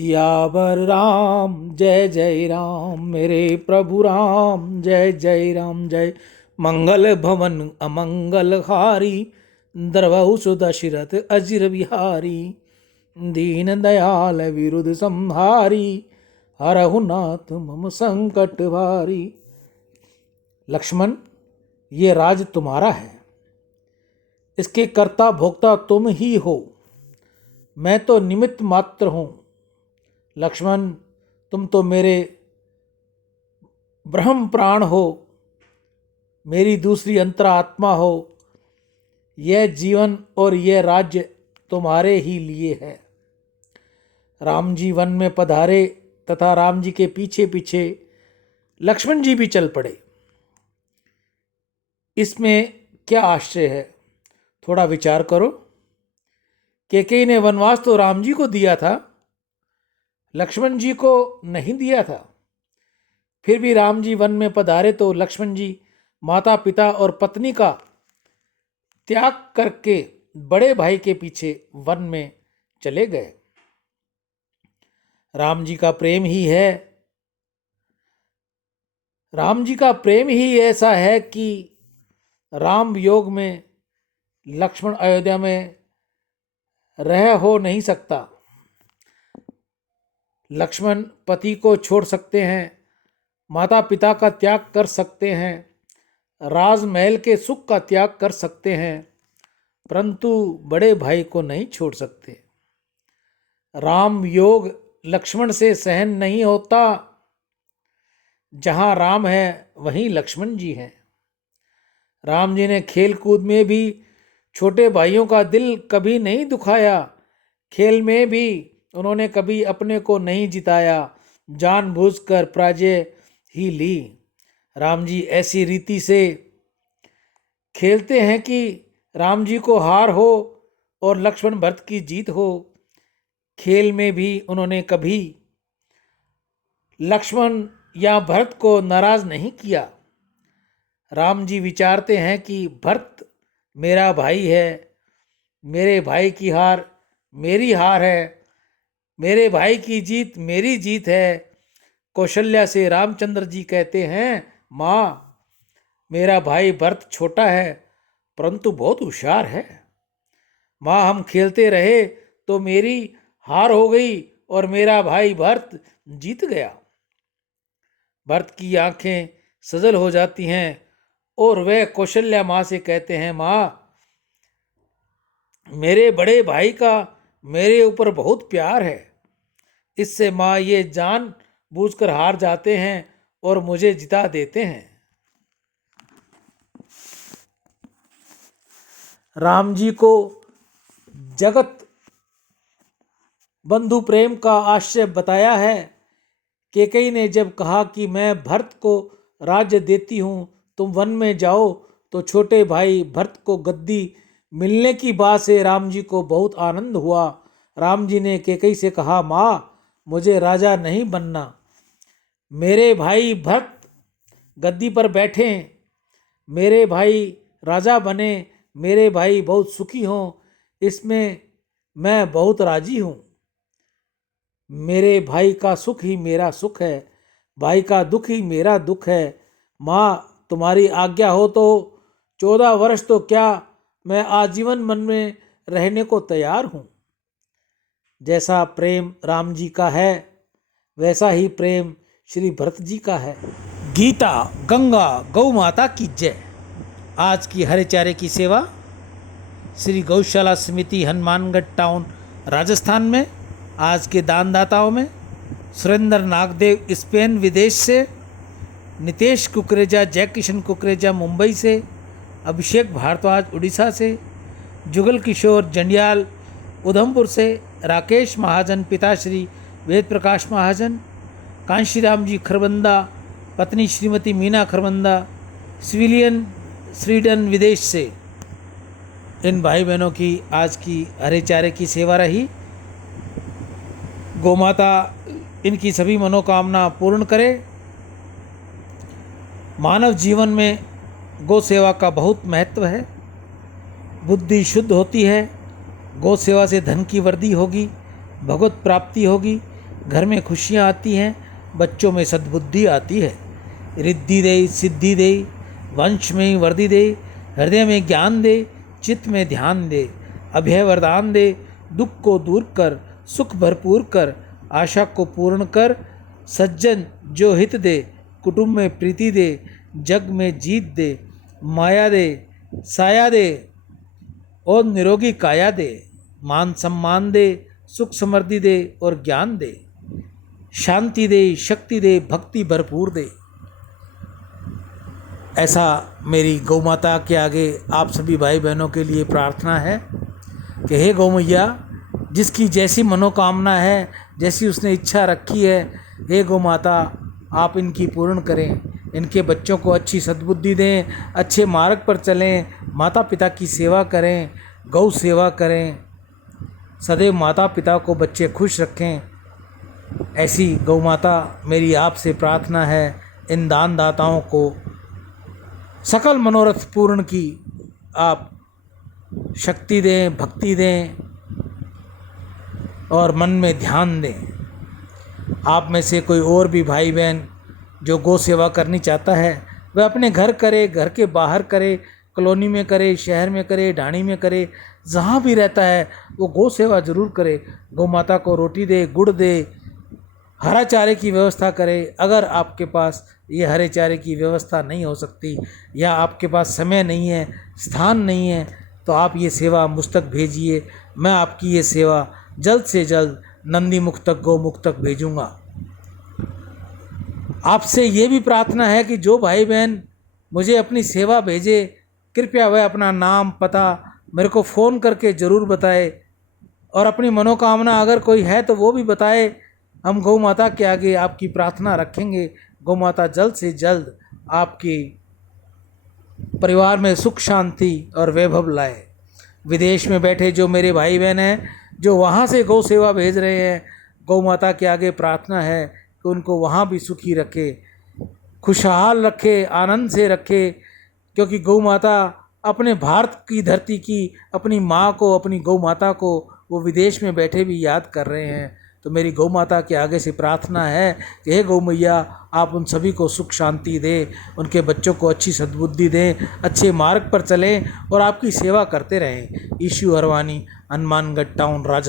सियावर राम जय जय राम, मेरे प्रभु राम जय जय राम। जय मंगल भवन अमंगल हारी, द्रवहु सुदशरथ अजिर बिहारी। दीन दयाल विरुद्ध संहारी, हरहु नाथ मम संकट भारी। लक्ष्मण, ये राज तुम्हारा है, इसके कर्ता भोक्ता तुम ही हो, मैं तो निमित्त मात्र हूँ। लक्ष्मण, तुम तो मेरे ब्रह्म प्राण हो, मेरी दूसरी अंतरात्मा हो। यह जीवन और यह राज्य तुम्हारे ही लिए है। राम जी वन में पधारे तथा राम जी के पीछे पीछे लक्ष्मण जी भी चल पड़े। इसमें क्या आश्चर्य है, थोड़ा विचार करो। कैकेयी ने वनवास तो राम जी को दिया था, लक्ष्मण जी को नहीं दिया था। फिर भी राम जी वन में पधारे तो लक्ष्मण जी माता पिता और पत्नी का त्याग करके बड़े भाई के पीछे वन में चले गए। राम जी का प्रेम ही है, राम जी का प्रेम ही ऐसा है कि राम योग में लक्ष्मण अयोध्या में रह हो नहीं सकता। लक्ष्मण पति को छोड़ सकते हैं, माता पिता का त्याग कर सकते हैं, राजमहल के सुख का त्याग कर सकते हैं, परंतु बड़े भाई को नहीं छोड़ सकते। राम योग लक्ष्मण से सहन नहीं होता। जहाँ राम है वहीं लक्ष्मण जी हैं। राम जी ने खेल कूद में भी छोटे भाइयों का दिल कभी नहीं दुखाया। खेल में भी उन्होंने कभी अपने को नहीं जिताया, जानबूझकर पराजय ही ली। राम जी ऐसी रीति से खेलते हैं कि राम जी को हार हो और लक्ष्मण भरत की जीत हो। खेल में भी उन्होंने कभी लक्ष्मण या भरत को नाराज नहीं किया। राम जी विचारते हैं कि भरत मेरा भाई है, मेरे भाई की हार मेरी हार है, मेरे भाई की जीत मेरी जीत है। कौशल्या से रामचंद्र जी कहते हैं, माँ, मेरा भाई भरत छोटा है परंतु बहुत होशियार है। माँ, हम खेलते रहे तो मेरी हार हो गई और मेरा भाई भरत जीत गया। भरत की आंखें सजल हो जाती हैं और वह कौशल्या माँ से कहते हैं, माँ, मेरे बड़े भाई का मेरे ऊपर बहुत प्यार है। इससे माँ ये जान बूझकर हार जाते हैं और मुझे जिता देते हैं। राम जी को जगत बंधु प्रेम का आश्चर्य बताया है। कैकेयी ने जब कहा कि मैं भरत को राज्य देती हूँ, तुम वन में जाओ, तो छोटे भाई भरत को गद्दी मिलने की बात से राम जी को बहुत आनंद हुआ। राम जी ने कैकेयी से कहा, माँ, मुझे राजा नहीं बनना, मेरे भाई भरत गद्दी पर बैठें, मेरे भाई राजा बने, मेरे भाई बहुत सुखी हों, इसमें मैं बहुत राजी हूँ। मेरे भाई का सुख ही मेरा सुख है, भाई का दुख ही मेरा दुख है। माँ, तुम्हारी आज्ञा हो तो 14 वर्ष तो क्या, मैं आजीवन मन में रहने को तैयार हूँ। जैसा प्रेम राम जी का है वैसा ही प्रेम श्री भरत जी का है। गीता गंगा गौ माता की जय। आज की हरे चारे की सेवा श्री गौशाला समिति हनुमानगढ़ टाउन राजस्थान में। आज के दानदाताओं में सुरेंद्र नागदेव स्पेन विदेश से, नितेश कुकरेजा जय किशन कुकरेजा मुंबई से, अभिषेक भारद्वाज उड़ीसा से, जुगल किशोर जंडियाल उधमपुर से, राकेश महाजन पिताश्री वेद प्रकाश महाजन, कांशीराम जी खरबंदा पत्नी श्रीमती मीना खरबंदा, सिविलियन स्वीडन विदेश से। इन भाई बहनों की आज की हरे चारे की सेवा रही। गोमाता इनकी सभी मनोकामना पूर्ण करे। मानव जीवन में गौ सेवा का बहुत महत्व है। बुद्धि शुद्ध होती है, गौ सेवा से धन की वृद्धि होगी, भगवत प्राप्ति होगी, घर में खुशियाँ आती हैं, बच्चों में सद्बुद्धि आती है। रिद्धि दे, सिद्धि दे, वंश में वर्धि दे, हृदय में ज्ञान दे, चित्त में ध्यान दे, अभय वरदान दे, दुख को दूर कर, सुख भरपूर कर, आशा को पूर्ण कर, सज्जन जो हित दे, कुटुंब में प्रीति दे, जग में जीत दे, माया दे, साया दे और निरोगी काया दे, मान सम्मान दे, सुख समृद्धि दे और ज्ञान दे, शांति दे, शक्ति दे, भक्ति भरपूर दे। ऐसा मेरी गौ माता के आगे आप सभी भाई बहनों के लिए प्रार्थना है कि हे गौ मैया, जिसकी जैसी मनोकामना है, जैसी उसने इच्छा रखी है, हे गौ माता आप इनकी पूर्ण करें, इनके बच्चों को अच्छी सद्बुद्धि दें, अच्छे मार्ग पर चलें, माता पिता की सेवा करें, गौ सेवा करें, सदैव माता पिता को बच्चे खुश रखें। ऐसी गौ माता मेरी आपसे प्रार्थना है। इन दान दाताओं को सकल मनोरथ पूर्ण की आप शक्ति दें, भक्ति दें और मन में ध्यान दें। आप में से कोई और भी भाई बहन जो गौ सेवा करनी चाहता है, वह अपने घर करे, घर के बाहर करे, कॉलोनी में करे, शहर में करे, ढाणी में करे, जहाँ भी रहता है वो गौ सेवा ज़रूर करे। गौ माता को रोटी दे, गुड़ दे, हरा चारे की व्यवस्था करे। अगर आपके पास ये हरे चारे की व्यवस्था नहीं हो सकती या आपके पास समय नहीं है, स्थान नहीं है, तो आप ये सेवा मुझ तक भेजिए। मैं आपकी ये सेवा जल्द से जल्द नंदी मुख तक, गौ मुख तक भेजूँगा। आपसे ये भी प्रार्थना है कि जो भाई बहन मुझे अपनी सेवा भेजे, कृपया वह अपना नाम पता मेरे को फ़ोन करके ज़रूर बताए और अपनी मनोकामना अगर कोई है तो वो भी बताए। हम गौ माता के आगे आपकी प्रार्थना रखेंगे। गौ माता जल्द से जल्द आपके परिवार में सुख शांति और वैभव लाए। विदेश में बैठे जो मेरे भाई बहन हैं, जो वहाँ से गौ सेवा भेज रहे हैं, गौ माता के आगे प्रार्थना है कि उनको वहाँ भी सुखी रखे, खुशहाल रखे, आनंद से रखे, क्योंकि गौ माता अपने भारत की धरती की अपनी माँ को, अपनी गौ माता को वो विदेश में बैठे भी याद कर रहे हैं। तो मेरी गौ माता के आगे से प्रार्थना है कि हे गौ मैया, आप उन सभी को सुख शांति दें, उनके बच्चों को अच्छी सद्बुद्धि दें, अच्छे मार्ग पर चलें और आपकी सेवा करते रहें। ईशु हरवानी, हनुमानगढ़ टाउन, राज